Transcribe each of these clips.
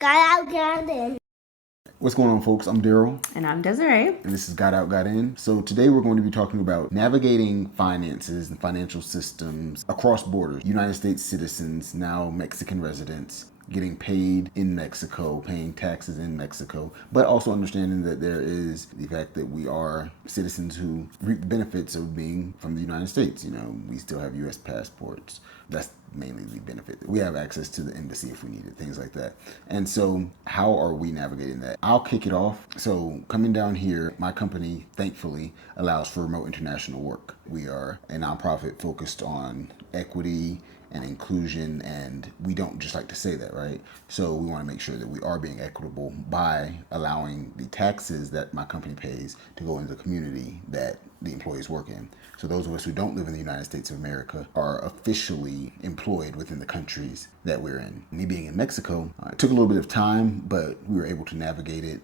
Got out, got in. What's going on, folks? I'm Daryl. And I'm Desiree. And this is Got Out, Got In. So today we're going to be talking about navigating finances and financial systems across borders. United States citizens, now Mexican residents, getting paid in Mexico, paying taxes in Mexico, but also understanding that there is the fact that we are citizens who reap the benefits of being from the United States. You know, we still have U.S. passports. That's mainly the benefit. We have access to the embassy if we need it, things like that. And so how are we navigating that? I'll kick it off. So coming down here, my company thankfully allows for remote international work. We are a nonprofit focused on equity and inclusion, and we don't just like to say that, right? So we want to make sure that we are being equitable by allowing the taxes that my company pays to go into the community that the employees work in. So those of us who don't live in the United States of America are officially employed within the countries that we're in. Me being in Mexico, it took a little bit of time, but we were able to navigate it.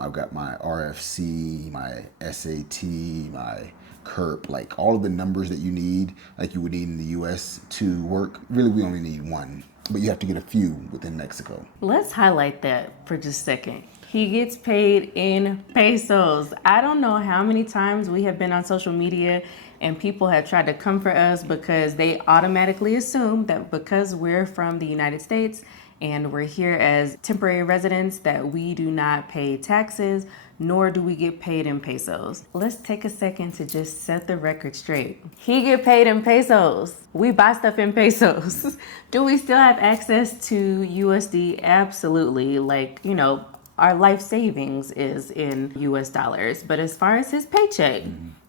I've got my RFC, my SAT, my CURP, like all of the numbers that you need, like you would need in the US to work. Really, we only need one, but you have to get a few within Mexico. Let's highlight that for just a second. He gets paid in pesos. I don't know how many times we have been on social media and people have tried to comfort us because they automatically assume that because we're from the United States and we're here as temporary residents that we do not pay taxes, nor do we get paid in pesos. Let's take a second to just set the record straight. He get paid in pesos. We buy stuff in pesos. Do we still have access to USD? Absolutely. Like, you know, our life savings is in US dollars. But as far as his paycheck,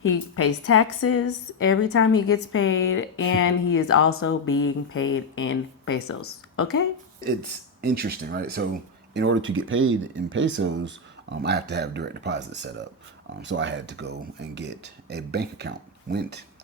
he pays taxes every time he gets paid, and he is also being paid in pesos. Okay? It's interesting, right? So in order to get paid in pesos, I have to have direct deposit set up. So I had to go and get a bank account.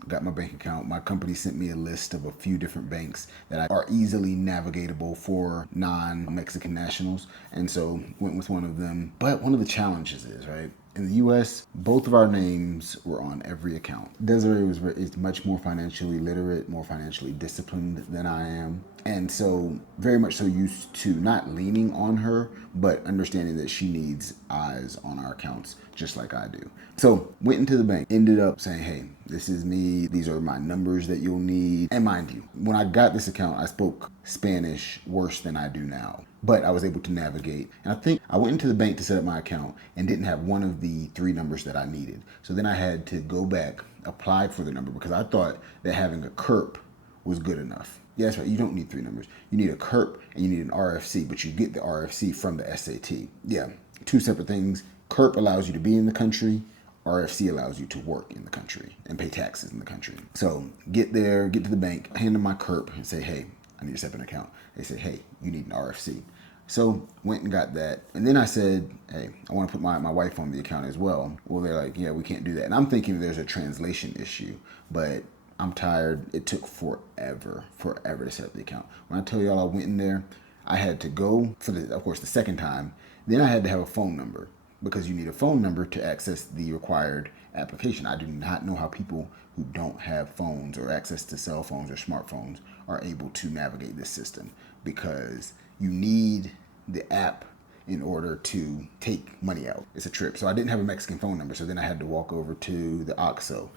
Got my bank account. My company sent me a list of a few different banks that are easily navigatable for non-Mexican nationals. And so went with one of them. But one of the challenges is, right, in the U.S., both of our names were on every account. Desiree is much more financially literate, more financially disciplined than I am. And so very much so used to not leaning on her, but understanding that she needs eyes on our accounts just like I do. So went into the bank, ended up saying, hey, this is me. These are my numbers that you'll need. And mind you, when I got this account, I spoke Spanish worse than I do now, but I was able to navigate. And I think I went into the bank to set up my account and didn't have one of the three numbers that I needed. So then I had to go back, apply for the number because I thought that having a CURP was good enough. Yeah, that's right. You don't need three numbers. You need a CURP and you need an RFC, but you get the RFC from the SAT. Yeah, two separate things. CURP allows you to be in the country. RFC allows you to work in the country and pay taxes in the country. So get there, get to the bank, hand them my CURP and say, hey, I need to set up an account. They say, hey, you need an RFC. So went and got that. And then I said, hey, I want to put my wife on the account as well. Well, they're like, yeah, we can't do that. And I'm thinking there's a translation issue, but I'm tired. It took forever to set up the account. When I tell y'all I went in there, I had to go for of course, the second time. Then I had to have a phone number because you need a phone number to access the required application. I do not know how people who don't have phones or access to cell phones or smartphones are able to navigate this system because you need the app in order to take money out. It's a trip. So I didn't have a Mexican phone number. So then I had to walk over to the OXXO,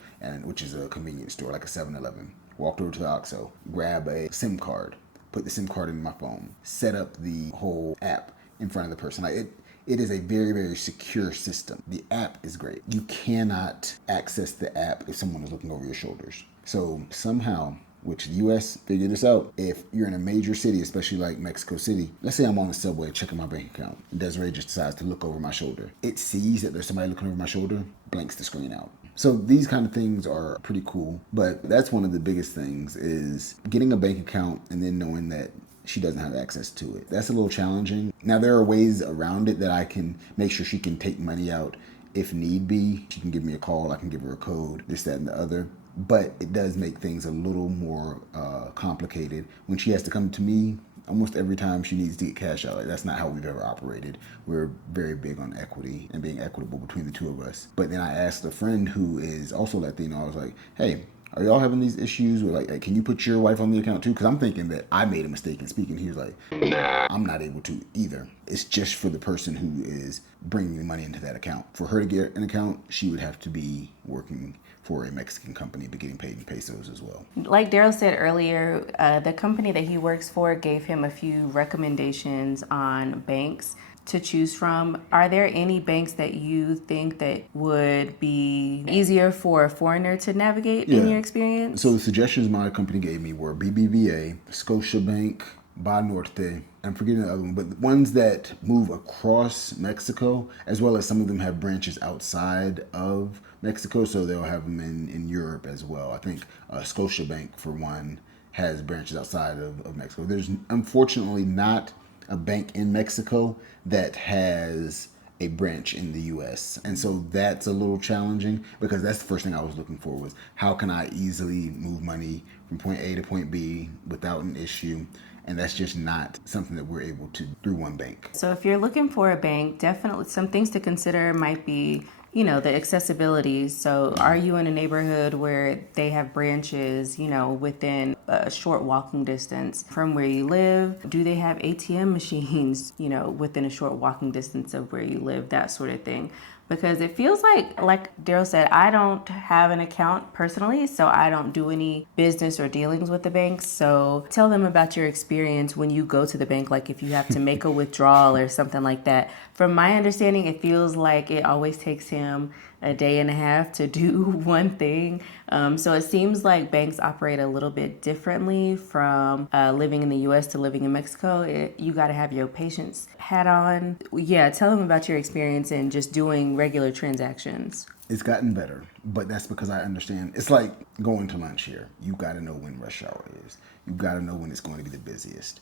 which is a convenience store, like a 7-Eleven. Walked over to the OXXO, grab a SIM card, put the SIM card in my phone, set up the whole app in front of the person. It is a very, very secure system. The app is great. You cannot access the app if someone is looking over your shoulders. So somehow, which the US figured this out, if you're in a major city, especially like Mexico City, let's say I'm on the subway checking my bank account, and Desiree just decides to look over my shoulder. It sees that there's somebody looking over my shoulder, blanks the screen out. So these kind of things are pretty cool, but that's one of the biggest things is getting a bank account and then knowing that she doesn't have access to it. That's a little challenging. Now there are ways around it that I can make sure she can take money out if need be. She can give me a call, I can give her a code, this, that, and the other. But it does make things a little more complicated when she has to come to me almost every time she needs to get cash out. Like, that's not how we've ever operated. We're very big on equity and being equitable between the two of us. But then I asked a friend who is also Latino, I was like, hey, Are y'all having these issues with like can you put your wife on the account too? Because I'm thinking that I made a mistake in speaking. He was like, nah, I'm not able to either. It's just for the person who is bringing the money into that account. For her to get an account, she would have to be working for a Mexican company, but getting paid in pesos as well. Like Daryl said earlier, the company that he works for gave him a few recommendations on banks to choose from. Are there any banks that you think that would be easier for a foreigner to navigate in your experience? So the suggestions my company gave me were BBVA, Scotiabank, Banorte, I'm forgetting the other one, but the ones that move across Mexico, as well as some of them have branches outside of Mexico, so they'll have them in Europe as well. I think Scotiabank, for one, has branches outside of Mexico. There's unfortunately not a bank in Mexico that has a branch in the US. And so that's a little challenging because that's the first thing I was looking for was how can I easily move money from point A to point B without an issue. And that's just not something that we're able to through one bank. So if you're looking for a bank, definitely some things to consider might be, you know, the accessibility. So are you in a neighborhood where they have branches, you know, within a short walking distance from where you live? Do they have ATM machines, you know, within a short walking distance of where you live, that sort of thing? Because it feels like Daryl said, I don't have an account personally, so I don't do any business or dealings with the banks. So tell them about your experience when you go to the bank, like if you have to make a withdrawal or something like that. From my understanding, it feels like it always takes him a day and a half to do one thing. So it seems like banks operate a little bit differently from living in the U.S. to living in Mexico. You got to have your patience hat on. Yeah, tell them about your experience in just doing regular transactions. It's gotten better, but that's because I understand. It's like going to lunch here. You got to know when rush hour is. You got to know when it's going to be the busiest.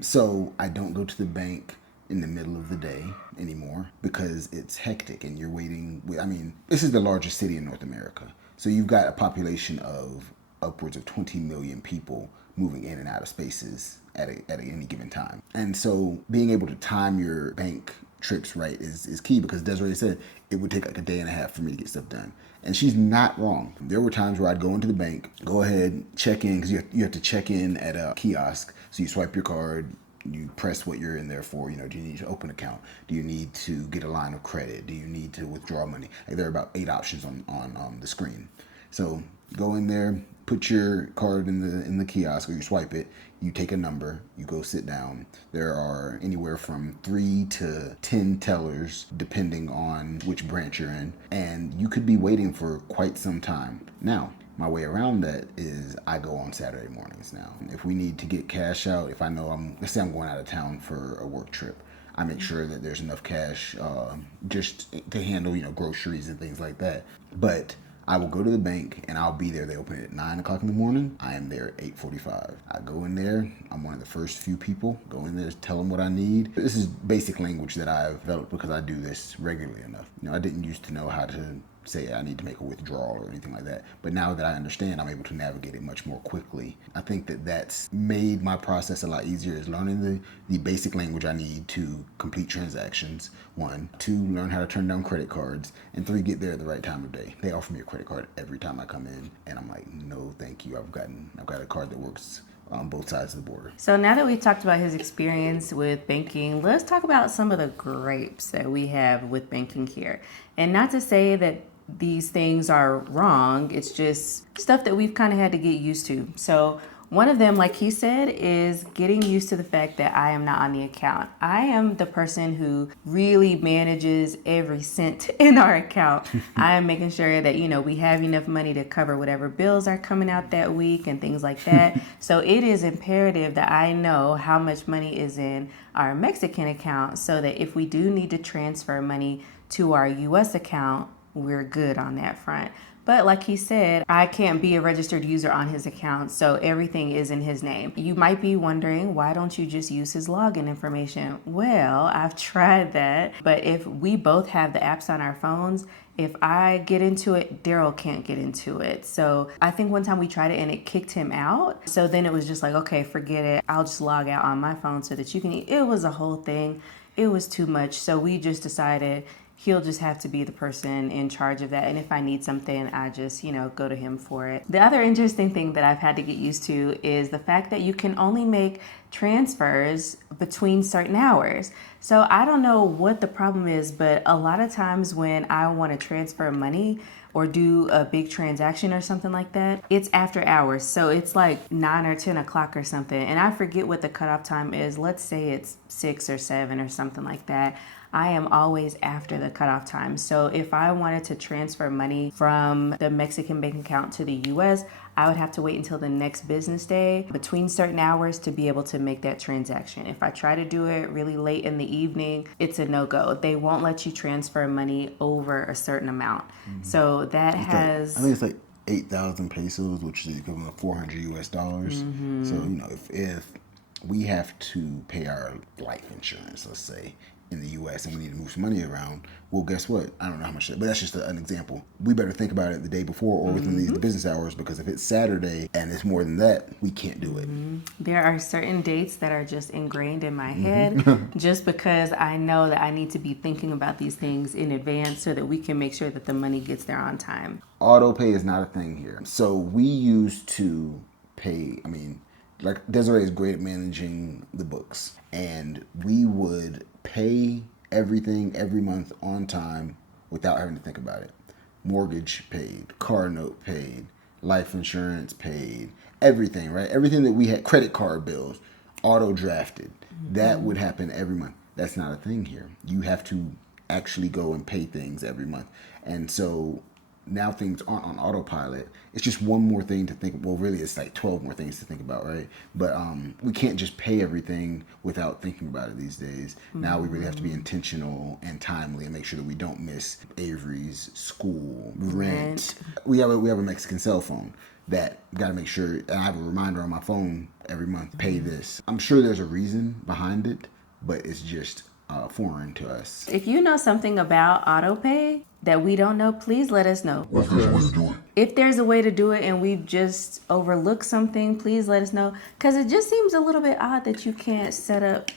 So I don't go to the bank in the middle of the day anymore because it's hectic and you're waiting. I mean, this is the largest city in North America. So you've got a population of upwards of 20 million people moving in and out of spaces at any given time. And so being able to time your bank trips right is key because Desiree said it would take like a day and a half for me to get stuff done. And she's not wrong. There were times where I'd go into the bank, go ahead, check in, because you have to check in at a kiosk. So you swipe your card, you press what you're in there for. You know, do you need to open an account? Do you need to get a line of credit? Do you need to withdraw money? Like, there are about 8 options on the screen. So go in there, put your card in the kiosk, or you swipe it. You take a number, you go sit down. There are anywhere from 3 to 10 tellers, depending on which branch you're in, and you could be waiting for quite some time. Now, my way around that is I go on Saturday mornings now. If we need to get cash out, if I know let's say I'm going out of town for a work trip, I make sure that there's enough cash just to handle, you know, groceries and things like that. But I will go to the bank and I'll be there. They open it at 9 o'clock in the morning. I am there at 8:45. I go in there. I'm one of the first few people. Go in there, tell them what I need. This is basic language that I've developed because I do this regularly enough. You know, I didn't used to know how to say I need to make a withdrawal or anything like that. But now that I understand, I'm able to navigate it much more quickly. I think that that's made my process a lot easier, is learning the basic language I need to complete transactions. 1, 2, learn how to turn down credit cards, and 3, get there at the right time of day. They offer me a credit card every time I come in, and I'm like, no, thank you. I've got a card that works on both sides of the border. So now that we've talked about his experience with banking, let's talk about some of the gripes that we have with banking here. And not to say that these things are wrong, it's just stuff that we've kind of had to get used to. So one of them, like he said, is getting used to the fact that I am not on the account. I am the person who really manages every cent in our account. I am making sure that, you know, we have enough money to cover whatever bills are coming out that week and things like that. So it is imperative that I know how much money is in our Mexican account so that if we do need to transfer money to our US account, we're good on that front. But like he said, I can't be a registered user on his account, so everything is in his name. You might be wondering, why don't you just use his login information? Well, I've tried that, but if we both have the apps on our phones, if I get into it, Daryl can't get into it. So I think one time we tried it and it kicked him out. So then it was just like, okay, forget it. I'll just log out on my phone so that you can. It was a whole thing. It was too much. So we just decided, he'll just have to be the person in charge of that. And if I need something, I just, go to him for it. The other interesting thing that I've had to get used to is the fact that you can only make transfers between certain hours. So I don't know what the problem is, but a lot of times when I want to transfer money or do a big transaction or something like that, it's after hours. So it's like 9 or 10 o'clock or something. And I forget what the cutoff time is. Let's say it's 6 or 7 or something like that. I am always after the cutoff time. So if I wanted to transfer money from the Mexican bank account to the US, I would have to wait until the next business day between certain hours to be able to make that transaction. If I try to do it really late in the evening, it's a no-go. They won't let you transfer money over a certain amount. So that I think it's like 8,000 pesos, which is equivalent of 400 US dollars. So, if we have to pay our life insurance, let's say, in the US and we need to move some money around, well, guess what? I don't know how much, but that's just an example. We better think about it the day before or within these business hours, because if it's Saturday and it's more than that, we can't do it. There are certain dates that are just ingrained in my head just because I know that I need to be thinking about these things in advance so that we can make sure that the money gets there on time. Auto pay is not a thing here. So we used to pay, like Desiree is great at managing the books, and we would pay everything every month on time without having to think about it. Mortgage paid, car note paid, life insurance paid, everything, right? Everything that we had, credit card bills, auto drafted. That would happen every month. That's not a thing here. You have to actually go and pay things every month. And so now things aren't on autopilot. It's just one more thing to think. Well, really, it's like 12 more things to think about, right? But we can't just pay everything without thinking about it these days. Now we really have to be intentional and timely and make sure that we don't miss Avery's school, rent. We have a Mexican cell phone that got to make sure, and I have a reminder on my phone every month, pay this. I'm sure there's a reason behind it, but it's just foreign to us. If you know something about auto pay that we don't know, please let us know. If there's a way to do it. If there's a way to do it and we just overlook something, please let us know. Because it just seems a little bit odd that you can't set up,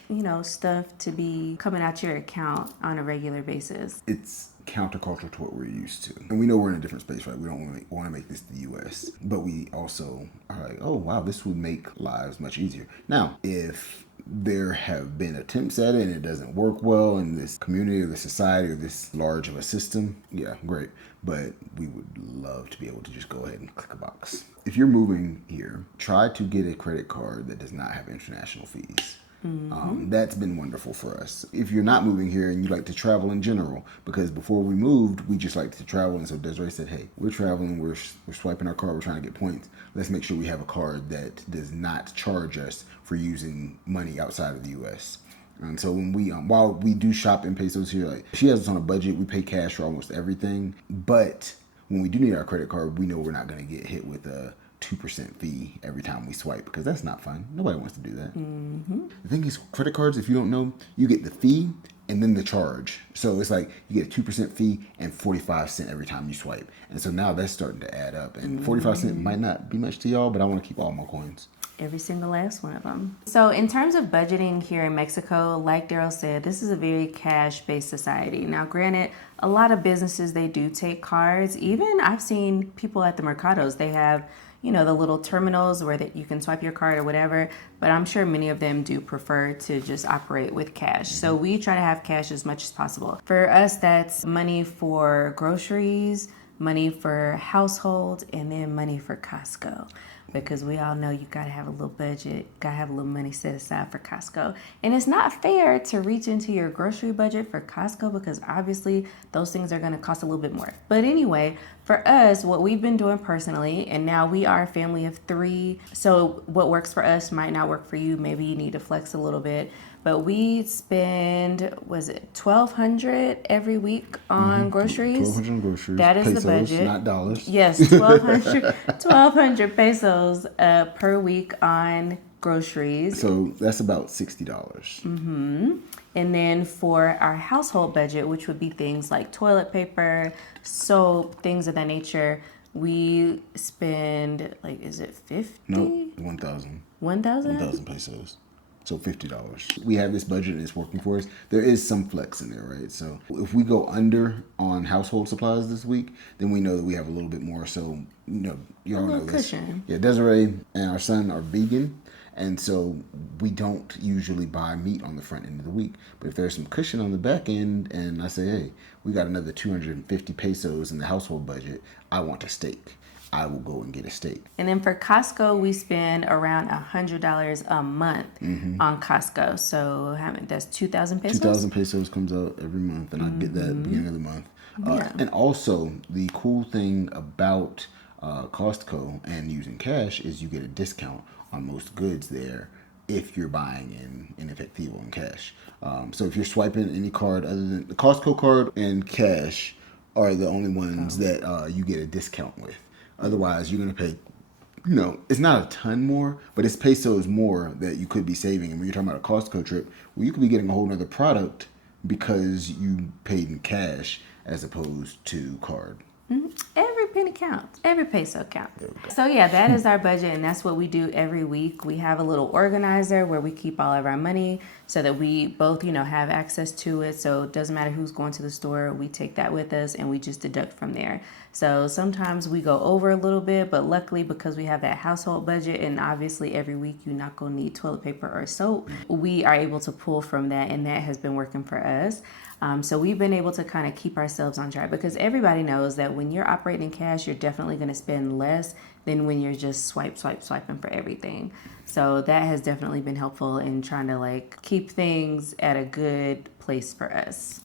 stuff to be coming out your account on a regular basis. It's countercultural to what we're used to. And we know we're in a different space, right? We don't want to make this the US. But we also are like, oh, wow, this would make lives much easier. Now, if there have been attempts at it and it doesn't work well in this community or this society or this large of a system, yeah, great. But we would love to be able to just go ahead and click a box. If you're moving here, try to get a credit card that does not have international fees. That's been wonderful for us. If you're not moving here and you like to travel in general, because before we moved, we just liked to travel. And so Desiree said, hey, we're traveling, we're swiping our card, we're trying to get points. Let's make sure we have a card that does not charge us for using money outside of the U.S. And so when we, while we do shop in pesos here, like she has us on a budget, we pay cash for almost everything. But when we do need our credit card, we know we're not going to get hit with a 2% fee every time we swipe, because that's not fun. Nobody wants to do that. The thing is, credit cards, if you don't know, you get the fee and then the charge. So it's like you get a 2% fee and 45 cents every time you swipe. And so now that's starting to add up. And 45 cents might not be much to y'all, but I want to keep all my coins. Every single last one of them. So in terms of budgeting here in Mexico, like Daryl said, this is a very cash-based society. Now, granted, a lot of businesses, they do take cards. Even I've seen people at the mercados, they have the little terminals where that you can swipe your card or whatever, but I'm sure many of them do prefer to just operate with cash. So we try to have cash as much as possible. For us, that's money for groceries, money for household, and then money for Costco. Because we all know you gotta have a little budget, gotta have a little money set aside for Costco. And it's not fair to reach into your grocery budget for Costco because obviously those things are gonna cost a little bit more. But anyway, for us, what we've been doing personally, and now we are a family of 3, so what works for us might not work for you. Maybe you need to flex a little bit. But we spend, was it $1,200 every week on groceries? $1,200 on groceries. That is pesos, the budget. Not dollars. Yes, 1,200 pesos per week on groceries. So that's about $60. And then for our household budget, which would be things like toilet paper, soap, things of that nature, we spend, is it 50? No, 1,000. 1,000? 1,000 pesos. So $50. We have this budget and it's working for us. There is some flex in there, right? So if we go under on household supplies this week, then we know that we have a little bit more. So, you all know this. Cushion. Yeah, Desiree and our son are vegan. And so we don't usually buy meat on the front end of the week. But if there's some cushion on the back end and I say, hey, we got another 250 pesos in the household budget, I want a steak, I will go and get a steak. And then for Costco, we spend around $100 a month on Costco. So that's 2,000 pesos. 2,000 pesos comes out every month, and I get that at the beginning of the month. Yeah. And also, the cool thing about Costco and using cash is you get a discount on most goods there if you're buying in efectivo and cash. So if you're swiping any card other than the Costco card and cash are the only ones that you get a discount with. Otherwise, you're going to pay, it's not a ton more, but it's pesos more that you could be saving. And when you're talking about a Costco trip, well, you could be getting a whole nother product because you paid in cash as opposed to card. Every penny counts. Every peso counts. So yeah, that is our budget, and that's what we do every week. We have a little organizer where we keep all of our money so that we both, have access to it. So it doesn't matter who's going to the store. We take that with us and we just deduct from there. So sometimes we go over a little bit, but luckily because we have that household budget and obviously every week you're not going to need toilet paper or soap, we are able to pull from that, and that has been working for us. So we've been able to kind of keep ourselves on track because everybody knows that when you're operating in cash, you're definitely going to spend less than when you're just swiping for everything. So that has definitely been helpful in trying to keep things at a good place for us.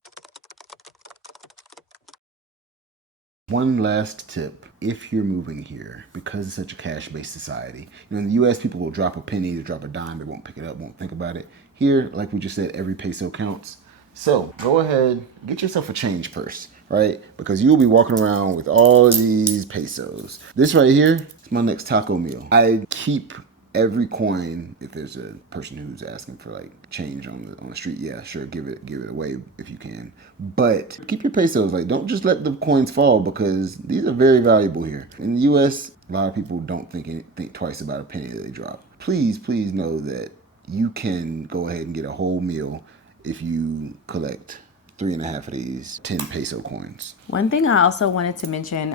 One last tip, if you're moving here, because it's such a cash-based society, in the U.S., people will drop a penny, they drop a dime, they won't pick it up, won't think about it. Here, like we just said, every peso counts. So go ahead, get yourself a change purse, right? Because you'll be walking around with all of these pesos. This right here is my next taco meal. I keep every coin. If there's a person who's asking for change on the street, yeah, sure, give it away if you can. But keep your pesos. Don't just let the coins fall because these are very valuable here. In the U.S., a lot of people don't think twice about a penny that they drop. Please know that you can go ahead and get a whole meal if you collect 3.5 of these 10 peso coins. One thing I also wanted to mention,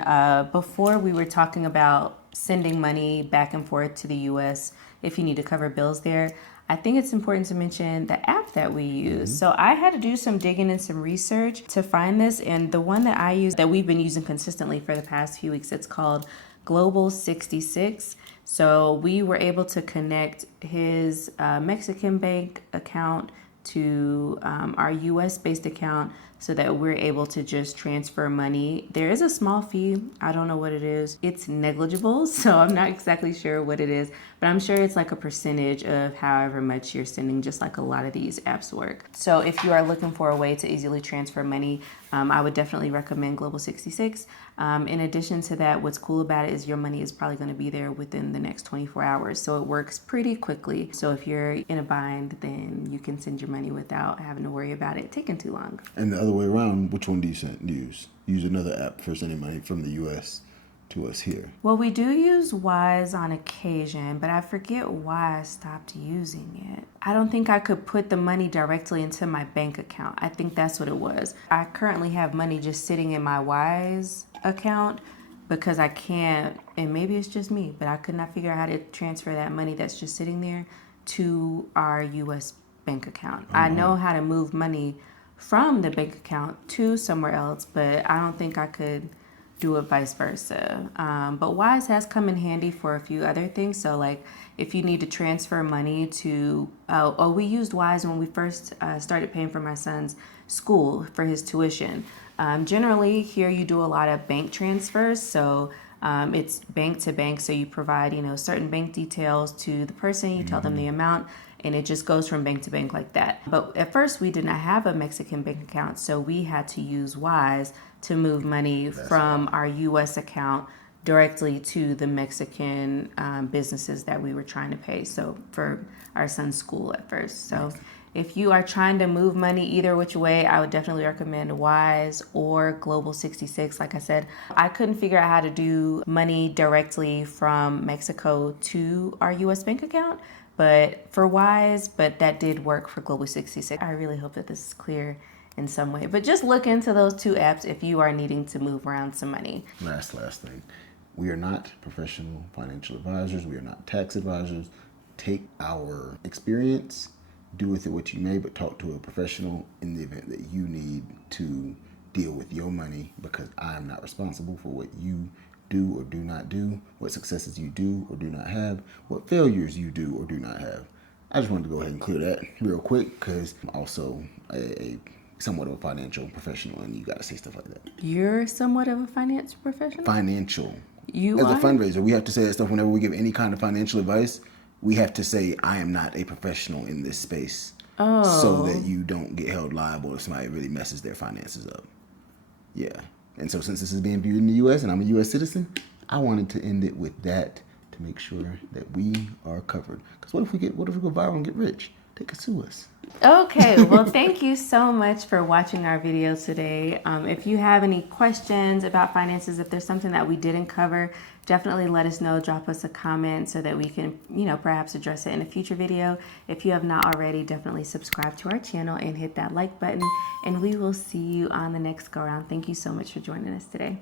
before we were talking about sending money back and forth to the US if you need to cover bills there, I think it's important to mention the app that we use. So I had to do some digging and some research to find this, and the one that I use that we've been using consistently for the past few weeks, it's called Global 66. So we were able to connect his Mexican bank account to our US based account so that we're able to just transfer money. There is a small fee. I don't know what it is. It's negligible, so I'm not exactly sure what it is, but I'm sure it's like a percentage of however much you're sending, just like a lot of these apps work. So if you are looking for a way to easily transfer money, I would definitely recommend Global 66. In addition to that, what's cool about it is your money is probably going to be there within the next 24 hours. So it works pretty quickly. So if you're in a bind, then you can send your money without having to worry about it taking too long. And the other way around, which one do you use? Use another app for sending money from the U.S. to us here. Well, we do use Wise on occasion, but I forget why I stopped using it. I don't think I could put the money directly into my bank account. I think that's what it was. I currently have money just sitting in my Wise account because I can't, and maybe it's just me, but I could not figure out how to transfer that money that's just sitting there to our U.S. bank account. I know how to move money from the bank account to somewhere else, but I don't think I could do it vice versa. But Wise has come in handy for a few other things. So if you need to transfer money to, we used Wise when we first started paying for my son's school for his tuition. Generally here you do a lot of bank transfers. So it's bank to bank. So you provide, certain bank details to the person, you tell them the amount, and it just goes from bank to bank like that. But at first we did not have a Mexican bank account, so we had to use Wise to move money from our U.S. account directly to the Mexican businesses that we were trying to pay. So for our son's school at first. So if you are trying to move money either which way, I would definitely recommend Wise or Global 66. Like I said, I couldn't figure out how to do money directly from Mexico to our U.S. bank account, but for Wise, but that did work for Global 66. I really hope that this is clear in some way. But just look into those two apps if you are needing to move around some money. Last thing. We are not professional financial advisors. We are not tax advisors. Take our experience, do with it what you may, but talk to a professional in the event that you need to deal with your money, because I am not responsible for what you do or do not do, what successes you do or do not have, what failures you do or do not have. I just wanted to go ahead and clear that real quick, because I'm also a somewhat of a financial professional, and you got to say stuff like that. You're somewhat of a financial professional? Financial. You As are? a fundraiser, we have to say that stuff whenever we give any kind of financial advice. We have to say, I am not a professional in this space. So that you don't get held liable if somebody really messes their finances up. Yeah. And so since this is being viewed in the U.S. and I'm a U.S. citizen, I wanted to end it with that to make sure that we are covered. Because what if we go viral and get rich? They could sue us. Okay, well, thank you so much for watching our video today. If you have any questions about finances, if there's something that we didn't cover, definitely let us know. Drop us a comment so that we can, perhaps address it in a future video. If you have not already, definitely subscribe to our channel and hit that like button. And we will see you on the next go around. Thank you so much for joining us today.